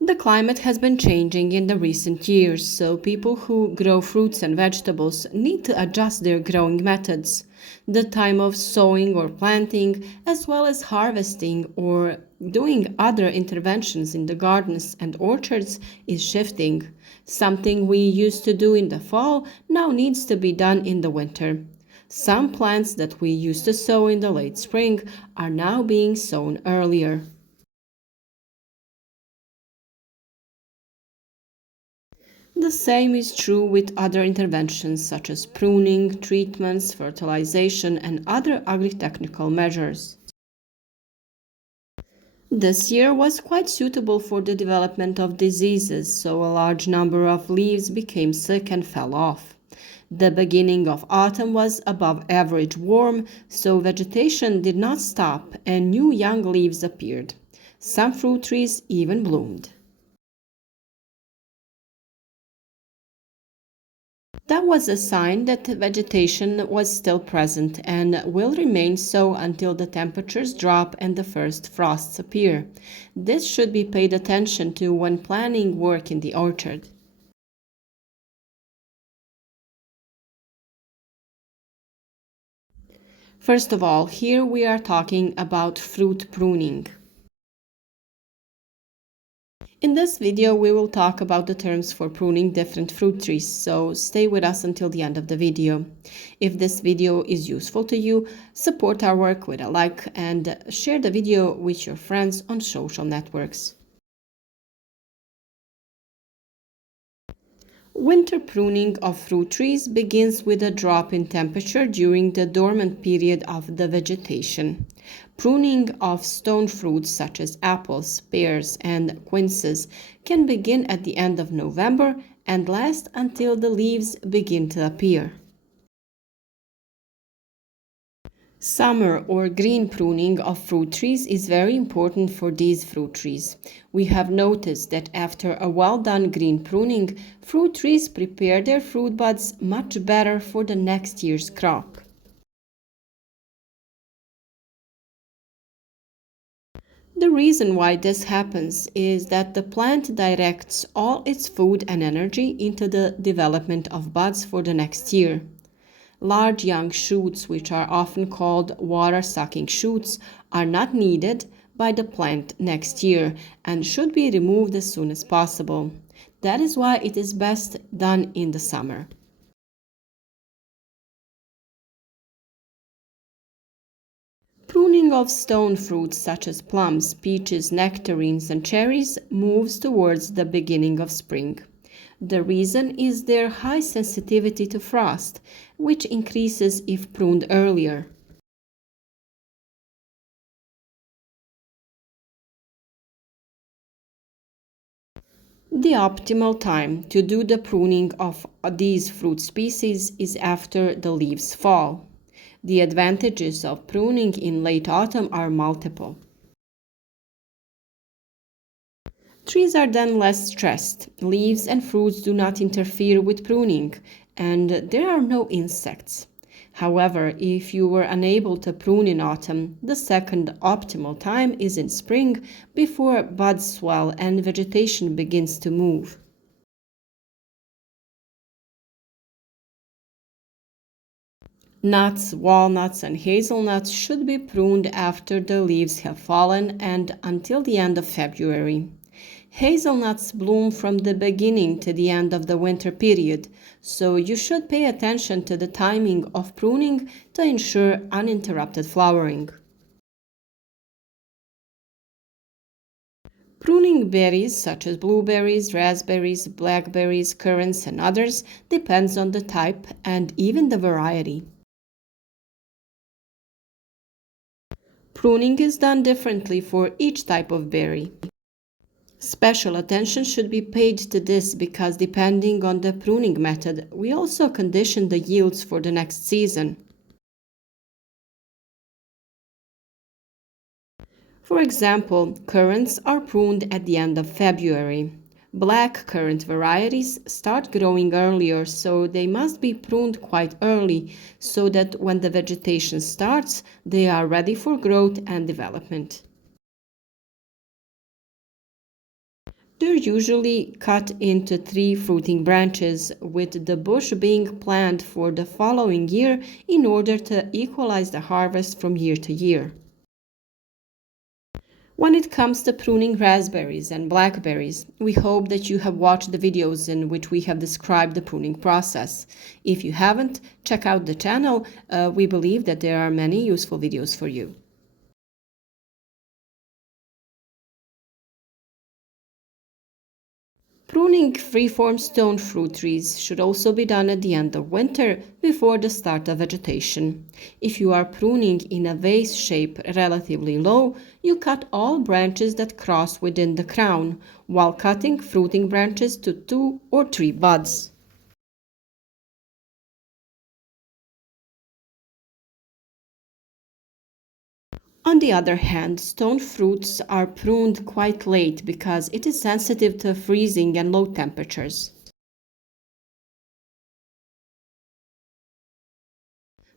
The climate has been changing in the recent years, so people who grow fruits and vegetables need to adjust their growing methods. The time of sowing or planting, as well as harvesting or doing other interventions in the gardens and orchards, is shifting. Something we used to do in the fall now needs to be done in the winter. Some plants that we used to sow in the late spring are now being sown earlier. The same is true with other interventions such as pruning, treatments, fertilization, and other agri-technical measures. This year was quite suitable for the development of diseases, so a large number of leaves became sick and fell off. The beginning of autumn was above average warm, so vegetation did not stop and new young leaves appeared. Some fruit trees even bloomed. That was a sign that the vegetation was still present and will remain so until the temperatures drop and the first frosts appear. This should be paid attention to when planning work in the orchard. First of all, here we are talking about fruit pruning. In this video, we will talk about the terms for pruning different fruit trees, so stay with us until the end of the video. If this video is useful to you, support our work with a like and share the video with your friends on social networks. Winter pruning of fruit trees begins with a drop in temperature during the dormant period of the vegetation. Pruning of stone fruits such as apples, pears, and quinces can begin at the end of November and last until the leaves begin to appear. Summer or green pruning of fruit trees is very important for these fruit trees. We have noticed that after a well-done green pruning, fruit trees prepare their fruit buds much better for the next year's crop. The reason why this happens is that the plant directs all its food and energy into the development of buds for the next year. Large young shoots, which are often called water-sucking shoots, are not needed by the plant next year and should be removed as soon as possible. That is why it is best done in the summer. Pruning of stone fruits such as plums, peaches, nectarines, and cherries moves towards the beginning of spring. The reason is their high sensitivity to frost, which increases if pruned earlier. The optimal time to do the pruning of these fruit species is after the leaves fall. The advantages of pruning in late autumn are multiple. Trees are then less stressed. Leaves and fruits do not interfere with pruning, and there are no insects. However, if you were unable to prune in autumn, the second optimal time is in spring before buds swell and vegetation begins to move. Nuts, walnuts, and hazelnuts should be pruned after the leaves have fallen and until the end of February. Hazelnuts bloom from the beginning to the end of the winter period, so you should pay attention to the timing of pruning to ensure uninterrupted flowering. Pruning berries such as blueberries, raspberries, blackberries, currants, and others depends on the type and even the variety. Pruning is done differently for each type of berry. Special attention should be paid to this because depending on the pruning method, we also condition the yields for the next season. For example, currants are pruned at the end of February. Black currant varieties start growing earlier, so they must be pruned quite early so that when the vegetation starts, they are ready for growth and development. They're usually cut into 3 fruiting branches, with the bush being planned for the following year in order to equalize the harvest from year to year. When it comes to pruning raspberries and blackberries, we hope that you have watched the videos in which we have described the pruning process. If you haven't, check out the channel. We believe that there are many useful videos for you. Pruning freeform stone fruit trees should also be done at the end of winter before the start of vegetation. If you are pruning in a vase shape relatively low, you cut all branches that cross within the crown, while cutting fruiting branches to 2 or 3 buds. On the other hand, stone fruits are pruned quite late because it is sensitive to freezing and low temperatures.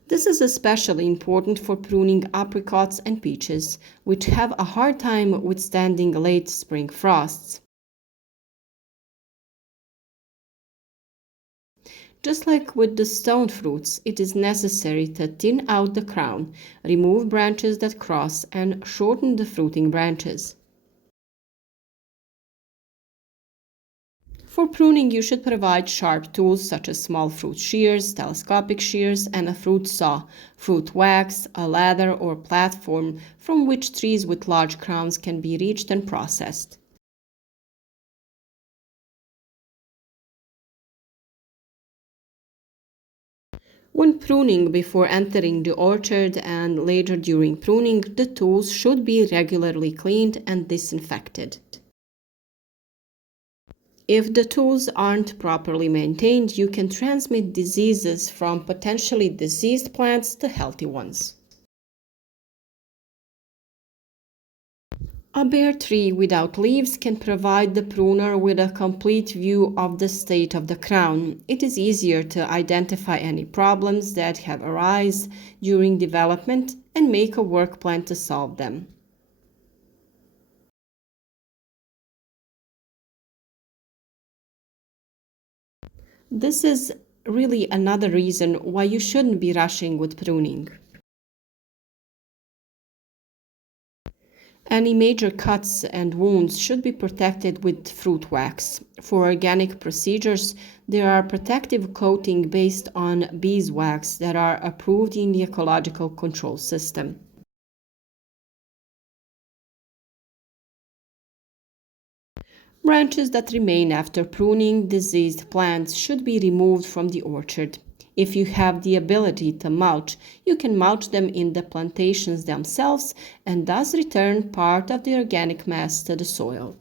This is especially important for pruning apricots and peaches, which have a hard time withstanding late spring frosts. Just like with the stone fruits, it is necessary to thin out the crown, remove branches that cross, and shorten the fruiting branches. For pruning, you should provide sharp tools such as small fruit shears, telescopic shears, and a fruit saw, fruit wax, a ladder or platform from which trees with large crowns can be reached and processed. When pruning before entering the orchard and later during pruning, the tools should be regularly cleaned and disinfected. If the tools aren't properly maintained, you can transmit diseases from potentially diseased plants to healthy ones. A bare tree without leaves can provide the pruner with a complete view of the state of the crown. It is easier to identify any problems that have arisen during development and make a work plan to solve them. This is really another reason why you shouldn't be rushing with pruning. Any major cuts and wounds should be protected with fruit wax. For organic procedures, there are protective coating based on beeswax that are approved in the ecological control system. Branches that remain after pruning diseased plants should be removed from the orchard. If you have the ability to mulch, you can mulch them in the plantations themselves and thus return part of the organic mass to the soil.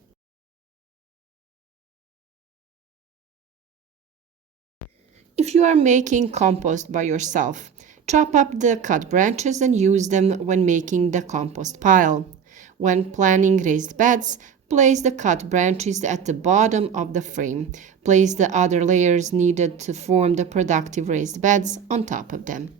If you are making compost by yourself, chop up the cut branches and use them when making the compost pile. When planning raised beds, place the cut branches at the bottom of the frame. Place the other layers needed to form the productive raised beds on top of them.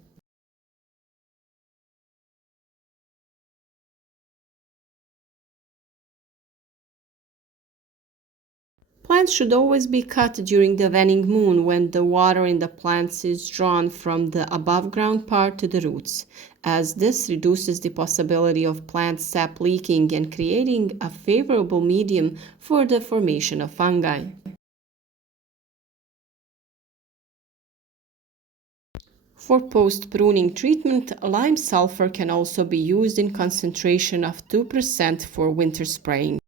Plants should always be cut during the waning moon when the water in the plants is drawn from the above ground part to the roots, as this reduces the possibility of plant sap leaking and creating a favorable medium for the formation of fungi. For post-pruning treatment, lime sulfur can also be used in concentration of 2% for winter spraying.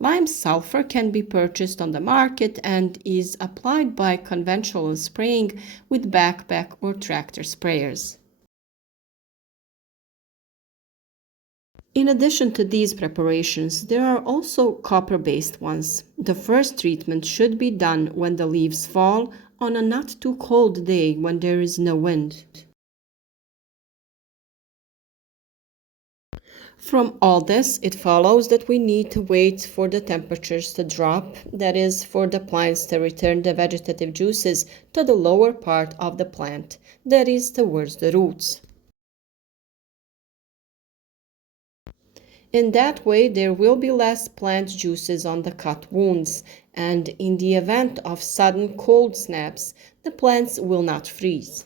Lime sulfur can be purchased on the market and is applied by conventional spraying with backpack or tractor sprayers. In addition to these preparations, there are also copper-based ones. The first treatment should be done when the leaves fall on a not too cold day when there is no wind. From all this, it follows that we need to wait for the temperatures to drop, that is, for the plants to return the vegetative juices to the lower part of the plant, that is, towards the roots. In that way, there will be less plant juices on the cut wounds, and in the event of sudden cold snaps, the plants will not freeze.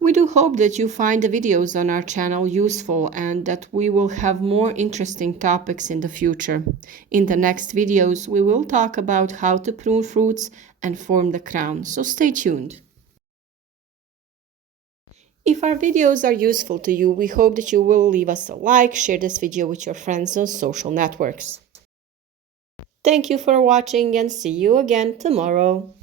We do hope that you find the videos on our channel useful and that we will have more interesting topics in the future. In the next videos, we will talk about how to prune fruits and form the crown, so stay tuned. If our videos are useful to you, we hope that you will leave us a like, share this video with your friends on social networks. Thank you for watching and see you again tomorrow.